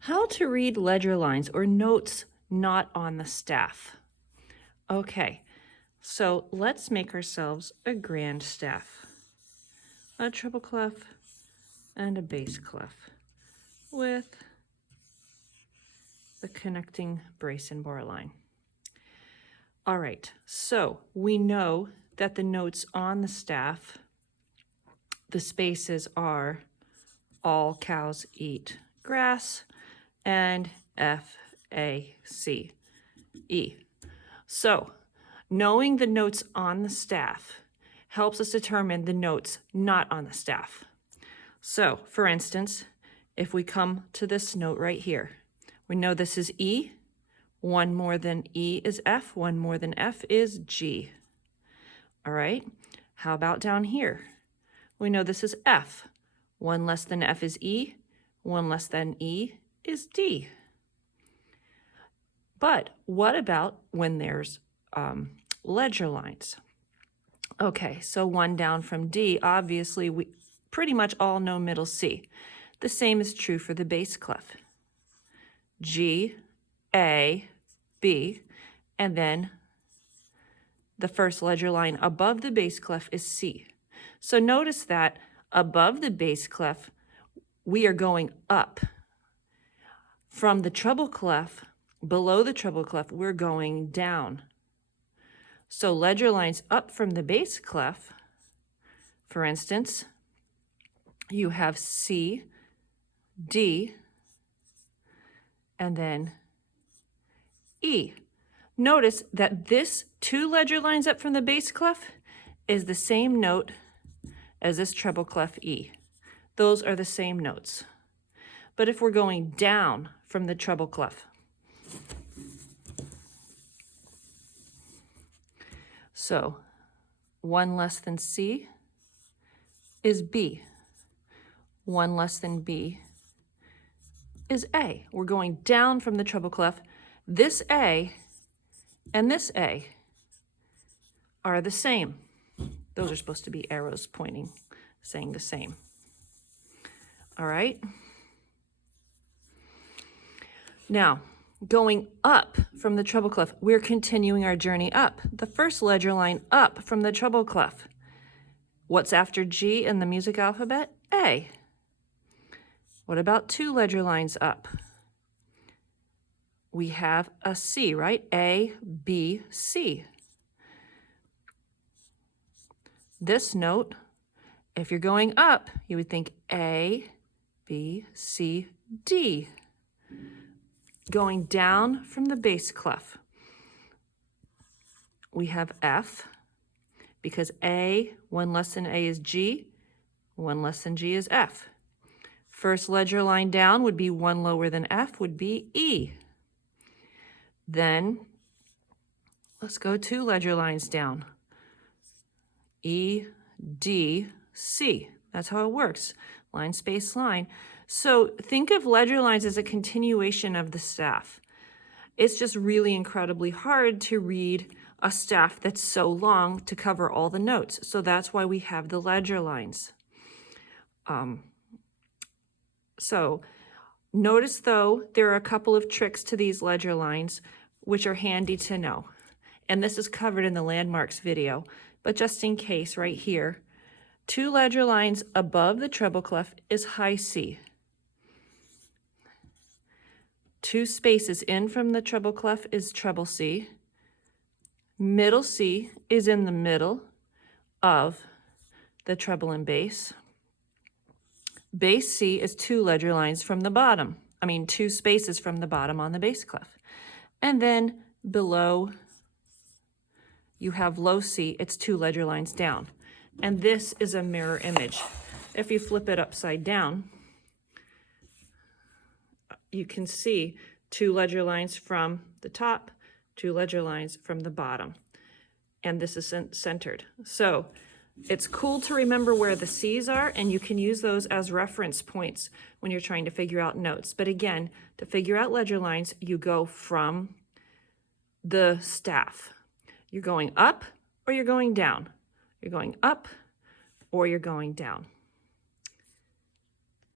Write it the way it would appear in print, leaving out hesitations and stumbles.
How to read ledger lines or notes not on the staff. Okay, so let's make ourselves a grand staff, a treble clef and a bass clef with the connecting brace and bar line. All right, so we know that the notes on the staff, the spaces are all cows eat grass and F, A, C, E. So knowing the notes on the staff helps us determine the notes not on the staff. So for instance, if we come to this note right here, we know this is E. One more than E is F. One more than F is G. All right. How about down here? We know this is F. One less than F is E. One less than E is D. But what about when there's ledger lines? Okay, so one down from D, obviously we pretty much all know middle C. The same is true for the bass clef. G, A, B, and then the first ledger line above the bass clef is C. So notice that above the bass clef, we are going up. From the treble clef, below the treble clef, we're going down. So ledger lines up from the bass clef, for instance, you have C, D, and then E. Notice that this two ledger lines up from the bass clef is the same note as this treble clef E. Those are the same notes. But if we're going down from the treble clef, so one less than C is B. One less than B is A. We're going down from the treble clef. This A and this A are the same. Those are supposed to be arrows pointing, saying the same. All right. Now, going up from the treble clef, we're continuing our journey up. The first ledger line up from the treble clef. What's after G in the music alphabet? A. What about two ledger lines up? We have a C, right? A, B, C. This note, if you're going up, you would think A, B, C, D. Going down from the bass clef, we have F, because A, one less than A is G, one less than G is F. First ledger line down would be one lower than F, would be E. Then let's go two ledger lines down. E, D, C. That's how it works. Line, space, line. So think of ledger lines as a continuation of the staff. It's just really incredibly hard to read a staff that's so long to cover all the notes. So that's why we have the ledger lines. So notice though, there are a couple of tricks to these ledger lines which are handy to know. And this is covered in the landmarks video, but just in case right here, two ledger lines above the treble clef is high C. Two spaces in from the treble clef is treble C. Middle C is in the middle of the treble and bass. Bass C is two ledger lines from the bottom. Two spaces from the bottom on the bass clef. And then below you have low C, it's two ledger lines down. And this is a mirror image. If you flip it upside down, you can see two ledger lines from the top, two ledger lines from the bottom. And this is centered. So it's cool to remember where the C's are, and you can use those as reference points when you're trying to figure out notes. But again, to figure out ledger lines, you go from the staff. You're going up or you're going down. You're going up or you're going down.